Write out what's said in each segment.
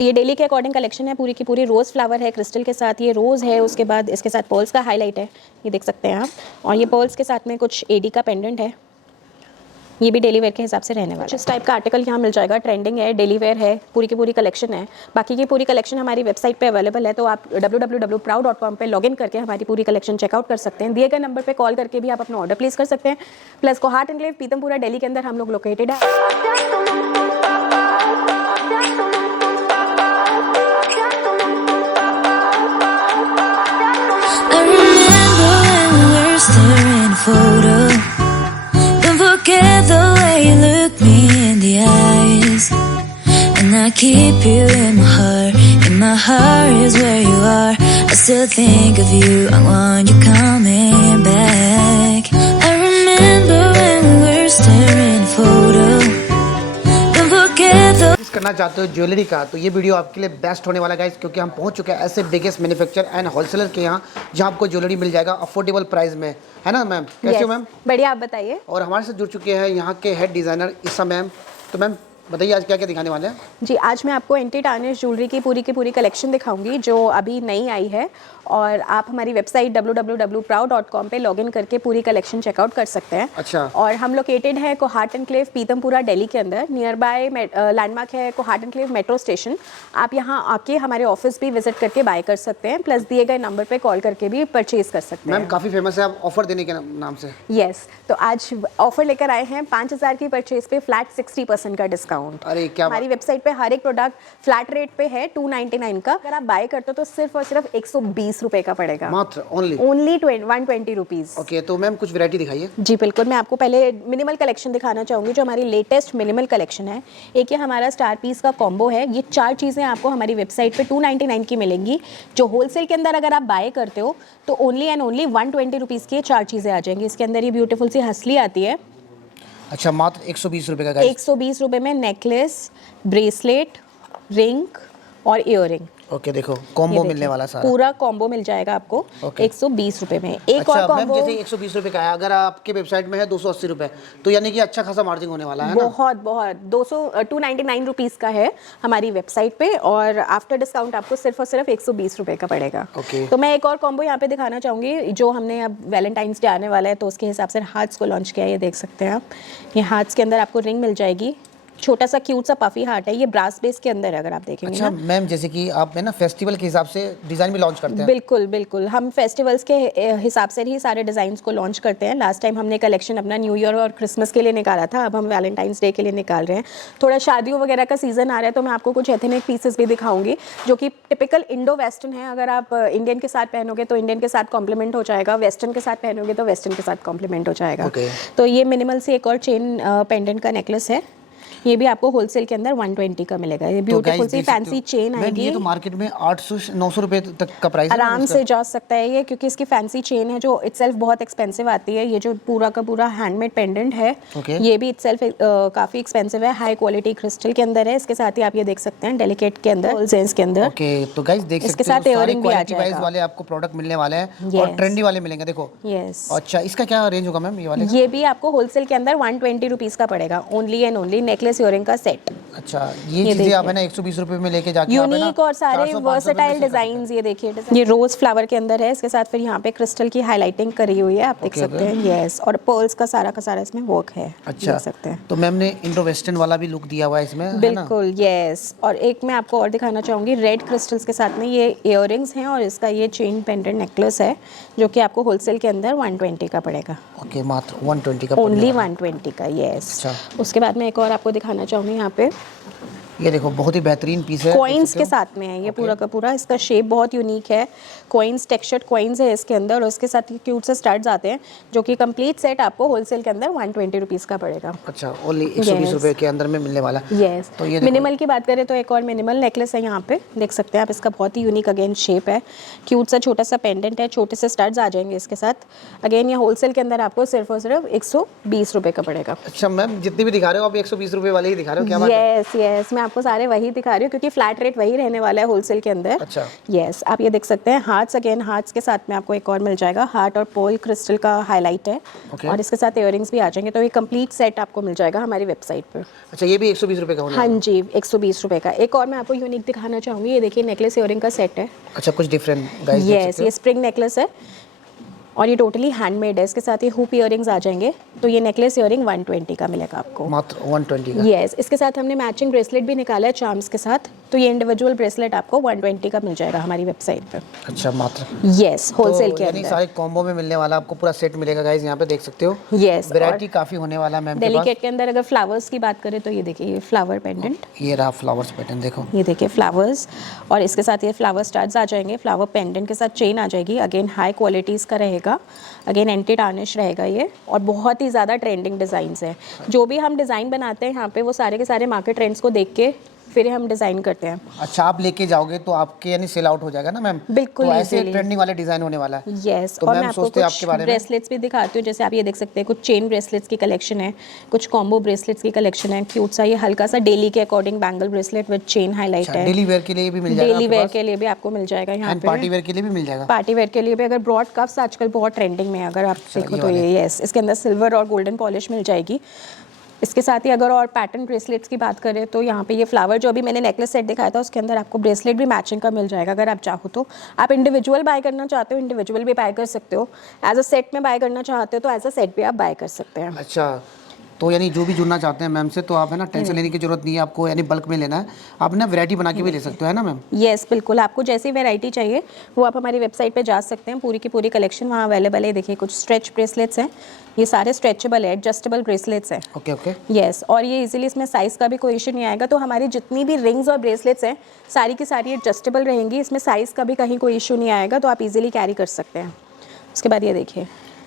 ये डेली के according collection है, पूरी की पूरी रोज़ फ्लावर है क्रिस्टल के साथ, ये रोज़ है, उसके बाद इसके साथ पर्ल्स का हाईलाइट है, ये देख सकते हैं आप। और ये पर्ल्स के साथ में कुछ एडी का पेंडेंट है, ये भी डेली वेयर के हिसाब से रहने वाला है। इस टाइप का आर्टिकल यहाँ मिल जाएगा, ट्रेंडिंग है, डेली वेयर है, पूरी की पूरी कलेक्शन है। बाकी की पूरी कलेक्शन हमारी वेबसाइट पे अवेलेबल है, तो आप www.proud.com पे लॉगिन करके हमारी पूरी कलेक्शन चेकआउट कर सकते हैं। दिए गए नंबर पे कॉल करके भी आप अपना ऑर्डर प्लेस कर सकते हैं। Plus cohort enclave Pitampura Delhi के अंदर हम लोग लोकेटेड है। Staring photo. Don't forget the way you look me in the eyes. And I keep you in my heart. In my heart is where you are. I still think of you. I want you coming back. I remember when we were staring photo. Don't forget the करना चाहते हो jewellery का, तो ये video आपके लिए best होने वाला है गाइस, क्योंकि हम पहुंच चुके हैं ऐसे बिगेस्ट मैन्युफैक्चर एंड होलसेलर के यहाँ जहाँ आपको ज्वेलरी मिल जाएगा अफोर्डेबल प्राइस में, है ना मैम? कैसे हो मैम? बढ़िया, आप बताइए। और हमारे साथ जुड़ चुके हैं यहाँ के हेड डिज़ाइनर ईसा मैम। तो मैम बताइए आज क्या क्या दिखाने वाले हैं? जी, आज मैं आपको एंटी टार्निश ज्वेलरी की पूरी कलेक्शन दिखाऊंगी जो अभी नई आई है, और आप हमारी वेबसाइट www.proud.com पे लॉगिन करके पूरी कलेक्शन चेकआउट कर सकते हैं। अच्छा। और हम लोकेटेड है कोहार्ट एनक्लेव पीतमपुरा दिल्ली के अंदर, नियर बाय लैंडमार्क है कोहार्ट एनक्लेव मेट्रो स्टेशन। आप यहाँ आके हमारे ऑफिस भी विजिट करके बाय कर सकते हैं, प्लस दिए गए नंबर पे कॉल करके भी परचेज कर सकते हैं। मैम काफ़ी फेमस है आप ऑफर देने के नाम से। यस, तो आज ऑफर लेकर आए हैं 5000 की परचेज पे फ्लैट 60% का डिस्काउंट। अरे क्या हमारी वेबसाइट पे हर एक प्रोडक्ट फ्लैट रेट पे है 299 का। अगर आप बाय करते हो तो सिर्फ और सिर्फ 120 रुपए का पड़ेगा, मात्र ओनली 120 रुपीज। ओके, तो मैम कुछ वैरायटी दिखाइए। जी बिल्कुल, मैं आपको पहले मिनिमल कलेक्शन दिखाना चाहूँगी जो हमारी लेटेस्ट मिनिमल कलेक्शन है। एक ये हमारा स्टार पीस का कॉम्बो है, ये 4 चीज़ें आपको हमारी वेबसाइट पे 299 की मिलेंगी। जो होलसेल के अंदर अगर आप बाय करते हो तो ओनली एंड ओनली 120 रुपीज़ की 4 चीज़ें आ जाएंगी। इसके अंदर ये ब्यूटीफुल सी हंसली आती है। अच्छा, मात्र 120 रुपये का गाइस। 120 रुपये में नेकलेस, ब्रेसलेट, रिंग और ईयरिंग। ओके, देखो कॉम्बो मिलने वाला सारा, पूरा कॉम्बो मिल जाएगा आपको 120 रुपये में। एक अच्छा, और कॉम्बो मैम जैसे 120 रुपये का है, अगर आपके वेबसाइट में है 280 रुपये, तो यानी कि अच्छा खासा मार्जिन होने वाला है ना? बहुत 299 रुपीज़ का है हमारी वेबसाइट पे, और आफ्टर डिस्काउंट आपको सिर्फ और सिर्फ 120 रुपये का पड़ेगा। तो मैं एक और कॉम्बो यहाँ पे दिखाना चाहूँगी जो हमने अब वैलेंटाइंस डे आने वाला है तो उसके हिसाब से हार्ट्स को लॉन्च किया है। ये देख सकते हैं आप, ये हार्ट्स के अंदर आपको रिंग मिल जाएगी, छोटा सा क्यूट सा पफी हार्ट है, ये ब्रास बेस के अंदर है अगर आप देखेंगे। अच्छा मैम, जैसे कि आप है ना फेस्टिवल के हिसाब से डिज़ाइन भी लॉन्च करते हैं? बिल्कुल बिल्कुल, हम फेस्टिवल्स के हिसाब से ही सारे डिज़ाइंस को लॉन्च करते हैं। लास्ट टाइम हमने कलेक्शन अपना न्यू ईयर और क्रिसमस के लिए निकाला था, अब हम वैलेंटाइंस डे के लिए निकाल रहे हैं। थोड़ा शादियों वगैरह का सीज़न आ रहा है तो मैं आपको कुछ एथनिक पीसेस भी दिखाऊंगी जो कि टिपिकल इंडो वेस्टर्न है। अगर आप इंडियन के साथ पहनोगे तो इंडियन के साथ कॉम्प्लीमेंट हो जाएगा, वेस्टर्न के साथ पहनोगे तो वेस्टर्न के साथ कॉम्प्लीमेंट हो जाएगा। तो ये मिनिमल से एक और चेन पेंडेंट का नेकलेस है, ये भी आपको होलसेल के अंदर 120 का मिलेगा। ये ब्यूटीफुल सी फैंसी चेन आएगी। ये तो मार्केट में 800-900 रुपए तक का प्राइस आराम से जा सकता है ये, क्योंकि इसकी फैंसी चेन है जो इटसेल्फ बहुत एक्सपेंसिव आती है। ये जो पूरा का पूरा हैंडमेड पेंडेंट है, ये भी इटसेल्फ काफी एक्सपेंसिव है, हाई क्वालिटी क्रिस्टल के अंदर है। इसके साथ ही आप ये देख सकते हैं डेलिकेट के अंदर, होलसेल्स के अंदर। ओके, तो गाइस देख सकते हैं इसके साथ इयरिंग भी आ जाएगा वाले आपको प्रोडक्ट मिलने वाले हैं और ट्रेंडी वाले मिलेंगे। देखो यस, अच्छा, इसका क्या रेंज होगा मैम? ये वाले ये भी आपको होलसेल के अंदर 120 रुपीज का पड़ेगा, only and only necklace earring का सेट। अच्छा, ये चीजें आप है ना 120 रुपए में लेके जाके यूनिक और सारे वर्सेटाइल डिजाइन्स। ये देखिए, ये रोज फ्लावर के अंदर है, इसके साथ फिर यहाँ पे क्रिस्टल की हाईलाइटिंग करी हुई है, आप देख सकते हैं। यस, और पर्ल्स का सारा इसमें वर्क है। अच्छा, देख सकते हैं। तो मैम ने इंडो वेस्टर्न वाला भी लुक दिया हुआ है इसमें, बिल्कुल। यस, और एक मैं आपको और दिखाना चाहूंगी, रेड क्रिस्टल्स के साथ में ये इयररिंग्स हैं और इसका ये चेन पेंडेंट नेकलेस है जो कि आपको होलसेल के अंदर 120 का पड़ेगा। ओके, मात्र 120 का, ओनली 120 का। यस। उसके बाद मैं एक और आपको दिखाना चाहूंगी, यहाँ पे ये देखो बहुत ही बेहतरीन पीस है, कॉइन्स के साथ में है ये पूरा का पूरा। इसका शेप बहुत यूनिक है, कॉइन्स, टेक्सचर्ड कॉइन्स है इसके अंदर, और इसके साथ क्यूट से स्टार्ट्स आते हैं जो कि कंप्लीट सेट आपको होलसेल के अंदर 120 रुपीज़ का पड़ेगा। अच्छा, ओनली 120 रुपए के अंदर में मिलने वाला। यस। तो ये मिनिमल की बात करें तो एक और मिनिमल नेकलेस है, यहाँ पे देख सकते हैं आप। इसका बहुत ही यूनिक अगेन शेप है, क्यूट सा छोटा सा पेंडेंट है, छोटे से स्टार्ट्स आ जाएंगे इसके साथ। अगेन ये होलसेल के अंदर आपको सिर्फ और सिर्फ 120 रुपए का पड़ेगा। अच्छा मैम, जितनी भी दिखा रहे हो आप 120 रुपए वाले ही दिखा रहे हो, क्या बात है? यस, मैं आपको सारे वही दिखा रही हूँ क्योंकि फ्लैट रेट वही रहने वाला है होलसेल के अंदर। अच्छा। यस, आप ये देख सकते हैं हार्ट्स, अगेन हार्ट्स के साथ में आपको एक और मिल जाएगा, हार्ट और पोल क्रिस्टल का हाईलाइट है। Okay. और इसके साथ इयररिंग्स भी आ जाएंगे, तो ये कंप्लीट सेट आपको मिल जाएगा हमारी वेबसाइट पर। अच्छा, ये भी 120 रुपये का होने हाँ वाला है। जी, 120 रुपये का। एक और मैं आपको यूनिक दिखाना चाहूँगी, ये देखिए नेकलेस इयररिंग का सेट है। अच्छा, कुछ डिफरेंट गाइस देख यस, सकते हो। ये स्प्रिंग नेकलेस है और ये टोटली हैंडमेड है। इसके साथ ये हुप इयररिंग्स आ जाएंगे, तो ये नेकलेस इयररिंग 120 का मिलेगा आपको। मात्र 120 का। यस, इसके साथ हमने मैचिंग ब्रेसलेट भी निकाला है चार्म्स के साथ, तो ये इंडिविजुअल ब्रेसलेट आपको 120 का मिल जाएगा हमारी वेबसाइट पर। अच्छा, मात्र। यस, होलसेल के यानी अंदर। सारे कॉम्बो में मिलने वाला आपको पूरा सेट मिलेगा गाइस, यहाँ पे देख सकते हो। यस, वैरायटी काफ़ी होने वाला है मैम के पास। डेलिकेट के अंदर अगर फ्लावर्स की बात करें तो ये देखिए, ये फ्लावर पेंडेंट, ये रहा फ्लावर्स पैटर्न, देखो। ये देखिए फ्लावर्स, और इसके साथ ये फ्लावर स्टार्स आ जाएंगे, फ्लावर पेंडेंट के साथ चेन आ जाएगी। अगेन हाई क्वालिटीज़ का रहेगा, अगेन एंटी टार्निश रहेगा ये, और बहुत ही ज़्यादा ट्रेंडिंग डिज़ाइंस हैं। जो भी हम डिज़ाइन बनाते हैं यहाँ पे वो सारे के सारे मार्केट ट्रेंड्स को देख के फिर हम डिज़ाइन करते हैं। अच्छा, आप लेके जाओगे तो आपके यानी सेल आउट हो जाएगा ना मैम? बिल्कुल, तो ऐसे easily। ट्रेंडिंग वाले डिज़ाइन होने वाला है। यस, तो और मैम मैं आपको सोचते हैं कुछ आपके बारे में। ब्रेसलेट्स भी दिखाती हूँ, जैसे आप ये देख सकते हैं कुछ चेन ब्रेसलेट्स की कलेक्शन है, कुछ कॉम्बो ब्रेसलेट्स की कलेक्शन है। क्यूट सा ये हल्का सा डेली के according bangle bracelet with chain highlight अच्छा, है। डेली वेयर के लिए भी मिल जाएगा डेली आपके वेयर पास? के लिए भी आपको मिल जाएगा यहाँ एंड पे। पार्टी वेयर के लिए भी मिल जाएगा? पार्टी वेयर के लिए भी, अगर ब्रॉड कफ्स आजकल बहुत ट्रेंडिंग में है, अगर आप देखो ये तो वाले। ये यस, इसके अंदर सिल्वर और गोल्डन पॉलिश मिल जाएगी। इसके साथ ही अगर और पैटर्न ब्रेसलेट्स की बात करें तो यहाँ पे ये फ्लावर जो अभी मैंने नेकलेस सेट दिखाया था उसके अंदर आपको ब्रेसलेट भी मैचिंग का मिल जाएगा। अगर आप चाहो तो आप इंडिविजुअल बाय करना चाहते हो, इंडिविजुअल भी बाय कर सकते हो। एज अ सेट में बाय करना चाहते हो तो एज अ सेट भी आप बाय कर सकते हैं। अच्छा, तो यानी जो भी जुड़ना चाहते हैं मैम से, तो आप है ना टेंशन लेने की जरूरत नहीं है आपको, यानी बल्क में लेना है। आप ना वैरायटी बना के भी ले सकते हो, है ना मैम? यस, बिल्कुल, आपको जैसी वैरायटी चाहिए वो आप हमारी वेबसाइट पे जा सकते हैं, पूरी की पूरी कलेक्शन वहाँ अवेलेबल है। देखिए कुछ स्ट्रेच ब्रेसलेट्स हैं, ये सारे स्ट्रेचेबल है, एडजस्टेबल ब्रेसलेट्स हैं। Okay okay. यस, और ये इजीली इसमें साइज़ का भी कोई इशू नहीं आएगा। तो हमारी जितनी भी रिंग्स और ब्रेसलेट्स हैं सारी की सारी एडजस्टेबल रहेंगी, इसमें साइज़ का भी कहीं कोई इशू नहीं आएगा, तो आप इजीली कैरी कर सकते हैं। उसके बाद ये देखिए,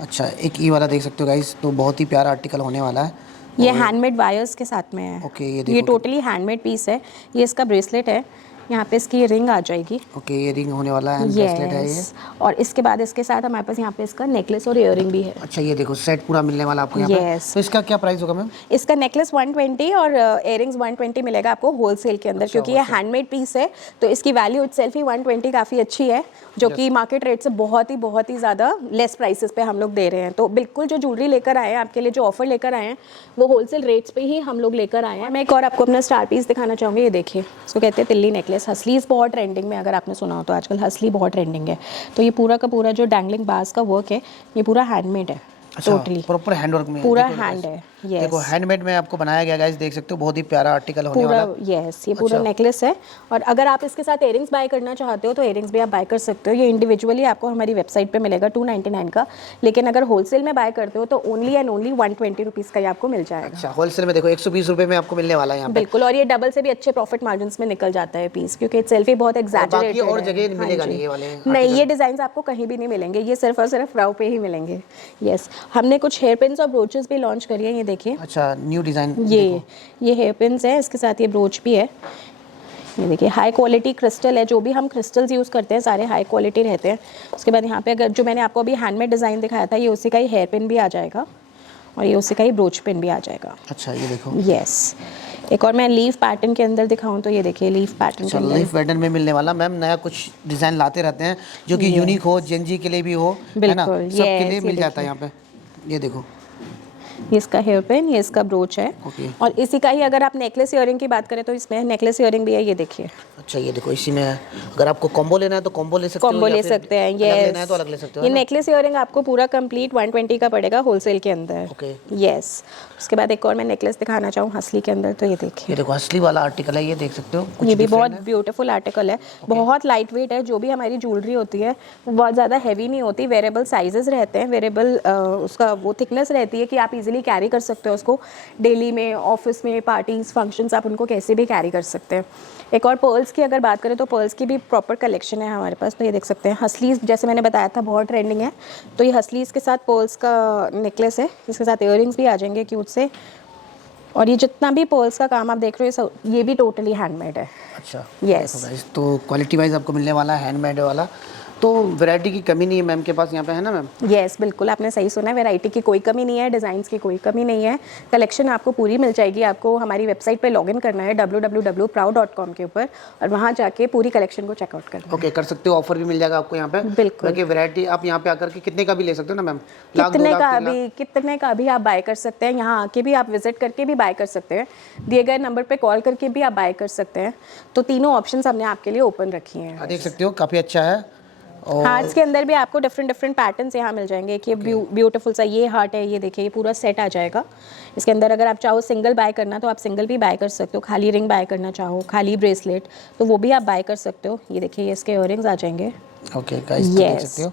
अच्छा, एक ई वाला देख सकते हो गाइस, तो बहुत ही प्यारा आर्टिकल होने वाला है। ये हैंडमेड वायर्स के साथ में है। ओके, ये ये देखो। टोटली हैंडमेड पीस है। ये इसका ब्रेसलेट है, यहाँ पे इसकी रिंग आ जाएगी। ओके, ये रिंग होने वाला है, ब्रेसलेट है ये। यस, और इसके बाद इसके साथ हमारे पास यहाँ पे इसका नेकलेस और इयररिंग भी है। अच्छा, ये देखो सेट पूरा मिलने वाला आपको यहाँ पे। Yes। तो इसका क्या प्राइस होगा मैम? इसका नेकलेस 120 और इयररिंग्स 120 मिलेगा आपको होलसेल के अंदर। अच्छा, क्योंकि ये हैंडमेड पीस है तो इसकी वैल्यू इटसेल्फ ही 120 काफ़ी अच्छी है, जो कि मार्केट रेट से बहुत ही ज़्यादा लेस प्राइसेस पे हम लोग दे रहे हैं। तो बिल्कुल जो ज्वेलरी लेकर आए हैं आपके लिए, जो ऑफर लेकर आए हैं वो होलसेल रेट्स पे ही हम लोग लेकर आए हैं। मैं एक और आपको अपना स्टार पीस दिखाना चाहूँगी। ये देखिए, इसको कहते हैं तिल्ली नेकलेस। हसलीस बहुत ट्रेंडिंग में, अगर आपने सुना हो तो आजकल हसली बहुत ट्रेंडिंग है। तो ये पूरा का पूरा जो डैंगलिंग बार्स का वर्क है ये पूरा हैंडमेड है, टोटली प्रॉपर हैंडवर्क में पूरा देखो हैंड guys। है। यस, देखो हैंडमेड में आपको बनाया गया गाइस, देख सकते हो बहुत ही प्यारा आर्टिकल होने पूरा। वाला है। यस, ये पूरा अच्छा। नेकलेस है। और अगर आप इसके साथ इयरिंग्स बाय करना चाहते हो तो इयरिंग्स भी आप बाय कर सकते हो। ये इंडिविजुअली आपको हमारी वेबसाइट पे मिलेगा 299 का, लेकिन अगर होलसेल में बाय करते हो तो ओनली एंड ओनली 120 रुपीज़ का ही आपको मिल जाएगा। अच्छा, होलसेल में देखो 120 रुपये में आपको मिलने वाला है यहाँ पे। बिल्कुल, और ये डबल से भी अच्छे प्रॉफिट मार्जिन में निकल जाता है पीस, क्योंकि इटसेल्फ ही बहुत एग्जैजरेटेड है। और जगह मिलेगा हाँ जी। नहीं ये वाले नहीं, article? ये डिज़ाइन आपको कहीं भी नहीं मिलेंगे, ये सिर्फ और सिर्फ राव पे ही मिलेंगे। यस, हमने कुछ हेयर पिन्स और ब्रोचेस भी लॉन्च करी है। ये देखिए, अच्छा, न्यू डिज़ाइन। ये हेयर पिन्स है, इसके साथ ये ब्रोच भी है। ये देखिए, हाई क्वालिटी क्रिस्टल है। जो भी हम क्रिस्टल्स यूज़ करते हैं सारे हाई क्वालिटी रहते हैं। उसके बाद यहाँ पे अगर जो मैंने आपको अभी हैंडमेड डिज़ाइन दिखाया था, ये उसी का ही हेयर पिन भी आ जाएगा और ये उसी का ही ब्रोच पिन भी आ जाएगा। अच्छा, ये देखो। यस, एक और मैं लीफ पैटर्न के अंदर दिखाऊं तो ये देखिए, लीफ पैटर्न के अच्छा, अंदर लीफ पैटर्न में मिलने वाला। मैम नया कुछ डिज़ाइन लाते रहते हैं जो कि यूनिक हो, जेंजी के लिए भी हो, है ना, बिल्कुल, सबके yes, लिए ये मिल जाता है देखिए। यहाँ पे। ये देखो, ये इसका हेयर पिन, ये इसका ब्रोच है। ओके। और इसी का ही अगर आप नेकलेस इयरिंग की बात करें तो इसमें नेकलेस इयरिंग भी है। ये देखिए, अच्छा, ये देखो इसी में है। अगर आपको कॉम्बो लेना है तो कॉम्बो ले सकते हो, कॉम्बो या ले फिर सकते हैं। अलग लेना है यस, तो अलग ले सकते हो, ये है ना? नेकलेस इयरिंग आपको पूरा कंप्लीट 120 का पड़ेगा होलसेल के अंदर। ओके। यस, उसके बाद एक और मैं नेकलेस दिखाना चाहूँ हसली के अंदर, तो ये देखिए, ये देखो असली वाला आर्टिकल है, ये देख सकते हो। कुछ ये भी different बहुत है। ब्यूटीफुल आर्टिकल है। बहुत लाइट वेट है। जो भी हमारी ज्वेलरी होती है वो बहुत ज़्यादा हैवी नहीं होती। वेरेबल साइजेस रहते हैं, वेरेबल उसका वो थिकनेस रहती है कि आप इजीली कैरी कर सकते हो उसको। डेली में, ऑफिस में, पार्टीज, फंक्शंस, आप उनको कैसे भी कैरी कर सकते हैं। एक और पर्ल्स की अगर बात करें तो पर्ल्स की भी प्रॉपर कलेक्शन है हमारे पास। तो ये देख सकते हैं, हसलीस जैसे मैंने बताया था बहुत ट्रेंडिंग है, तो ये हसलीस के साथ पर्ल्स का नेकलेस है। इसके साथ इयररिंग्स भी आ जाएंगे क्यूट से। और ये जितना भी पर्ल्स का काम आप देख रहे हो ये भी टोटली हैंडमेड है। अच्छा, Yes। देखो guys, तो क्वालिटी वाइज आपको मिलने वाला है हैंडमेड वाला। तो वैरायटी की कमी नहीं है मैम के पास यहाँ पे, है ना मैम? यस बिल्कुल आपने सही सुना है, वैरायटी की कोई कमी नहीं है, डिज़ाइंस की कोई कमी नहीं है, कलेक्शन आपको पूरी मिल जाएगी। आपको हमारी वेबसाइट पे लॉगिन करना है www.proud.com के ऊपर और वहाँ जाके पूरी कलेक्शन को चेकआउट करना है। ओके, कर सकते हो, ऑफर भी मिल जाएगा आपको यहाँ पे। बिल्कुल। बाकी वैरायटी आप यहाँ पे आकर के कितने का भी ले सकते हो ना मैम? कितने का भी आप बाय कर सकते हैं, यहाँ आके भी आप विजिट करके भी बाय कर सकते हैं, दिए गए नंबर पे कॉल करके भी आप बाय कर सकते हैं। तो तीनों ऑप्शंस हमने आपके लिए ओपन रखी हैं। देख सकते हो काफ़ी अच्छा है। और हार्ट्स के अंदर भी आपको डिफरेंट पैटर्न्स यहाँ मिल जाएंगे कि ब्यूटीफुल सा ये हार्ट है, ये देखिए ये पूरा सेट आ जाएगा। इसके अंदर अगर आप चाहो सिंगल बाय करना तो आप सिंगल भी बाय कर सकते हो, खाली रिंग बाय करना चाहो, खाली ब्रेसलेट तो वो भी आप बाय कर सकते हो। ये देखिए ये इसके इयररिंग्स आ जाएंगे। ओके गाइस, देख सकते हो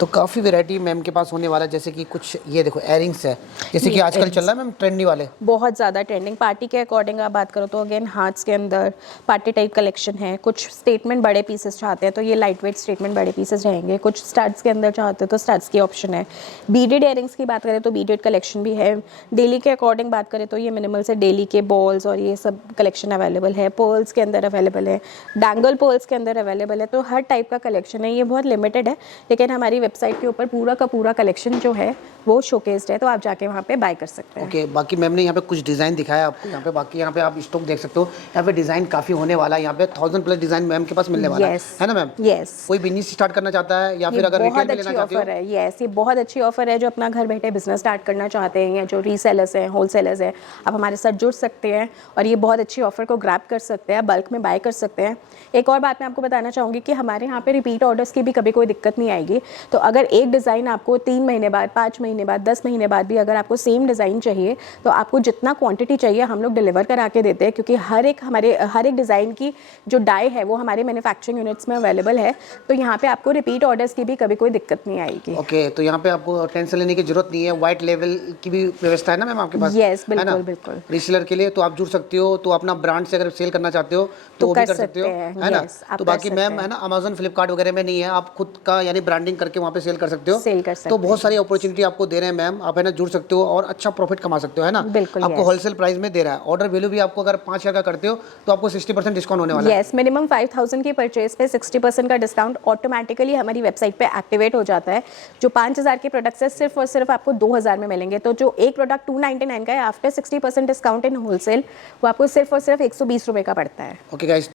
तो काफ़ी वैरायटी मैम के पास होने वाला है। जैसे कि कुछ ये देखो एयरिंग्स है, जैसे कि आजकल चल रहा है मैम ट्रेंडी वाले, बहुत ज़्यादा ट्रेंडिंग। पार्टी के अकॉर्डिंग आप बात करो तो अगेन हार्ट्स के अंदर पार्टी टाइप कलेक्शन है। कुछ स्टेटमेंट बड़े पीसेस चाहते हैं तो ये लाइट वेट स्टेटमेंट बड़े पीसेस रहेंगे। कुछ स्टड्स के अंदर चाहते हैं तो स्टड्स की ऑप्शन है। बीडेड इयरिंग्स की बात करें तो बीडेड कलेक्शन भी है। डेली के अकॉर्डिंग बात करें तो ये मिनिमल से डेली के बॉल्स और ये सब कलेक्शन अवेलेबल है। पर्ल्स के अंदर अवेलेबल है, डैंगल पर्ल्स के अंदर अवेलेबल है। तो हर टाइप का कलेक्शन है, ये बहुत लिमिटेड है लेकिन हमारी वेबसाइट के ऊपर पूरा का पूरा कलेक्शन जो है वो शोकेस्ड है, तो आप जाके वहाँ पे बाय कर सकते हैं। ओके, बाकी मैम ने यहाँ पे कुछ डिज़ाइन दिखाया आपको यहाँ पे। बाकी यहाँ पे आप स्टॉक देख सकते हो, यहाँ पे डिज़ाइन काफ़ी होने वाला है। यहाँ पे 1000+ डिज़ाइन मैम के पास मिलने वाला है ना मैम? यस। कोई बिजनेस स्टार्ट करना चाहता है या फिर अगर रिटेल में लेना चाहते हो? यस, ये बहुत अच्छी ऑफर है। जो अपना घर बैठे बिजनेस स्टार्ट करना चाहते हैं या जो रीसेलर्स हैं, होलसेलर्स हैं, आप हमारे साथ जुड़ सकते हैं और ये बहुत अच्छी ऑफर को ग्रैब कर सकते हैं, बल्क में बाय कर सकते हैं। एक और बात मैं आपको बताना चाहूँगी कि हमारे यहाँ पे रिपीट ऑर्डर्स की भी कभी कोई दिक्कत नहीं आएगी। तो अगर एक डिज़ाइन आपको 3 महीने बाद, 5 महीने बाद, 10 महीने बाद भी अगर आपको सेम डिज़ाइन चाहिए तो आपको जितना क्वांटिटी चाहिए हम लोग डिलीवर करा के देते हैं, क्योंकि हर एक डिज़ाइन की जो डाई है वो हमारे मैन्युफैक्चरिंग यूनिट्स में अवेलेबल है। तो यहाँ पे आपको रिपीट ऑर्डर्स की भी कभी कोई दिक्कत नहीं आएगी। ओके, तो यहाँ पे आपको टेंशन लेने की जरूरत नहीं है। वाइट लेवल की भी व्यवस्था है ना मैम आपके पास? यस, बिल्कुल बिल्कुल। रीसेलर के लिए तो आप जुड़ सकते हो, तो अपना ब्रांड से अगर सेल करना चाहते हो तो वो भी कर सकते हो, है ना? तो बाकी मैम है ना अमेजन फ्लिपकार्ट वगैरह में नहीं है, आप खुद का यानी ब्रांडिंग करके वहाँ पे सेल कर सकते हो। तो बहुत सारी अपॉर्चुनिटी आपको दे रहे हैं मैम, आप है ना जुड़ सकते हो और अच्छा प्रॉफिट कमा सकते हो, है ना? बिल्कुल। आपको होलसेल प्राइस में दे रहा है। ऑर्डर वैल्यू भी आपको अगर 5000 का करते हो तो आपको 60% डिस्काउंट होने वाला है। यस, मिनिमम 5000 की परचेज पे 60% का डिस्काउंट ऑटोमेटिकली हमारी वेबसाइट पे एक्टिवेट हो जाता है। जो 5000 के प्रोडक्ट्स है सिर्फ और सिर्फ आपको 2000 में मिलेंगे। तो जो एक प्रोडक्ट 299 का है आफ्टर 60% डिस्काउंट इन होलसेल वो आपको सिर्फ और सिर्फ 120 रुपये का पड़ता है। Okay guys,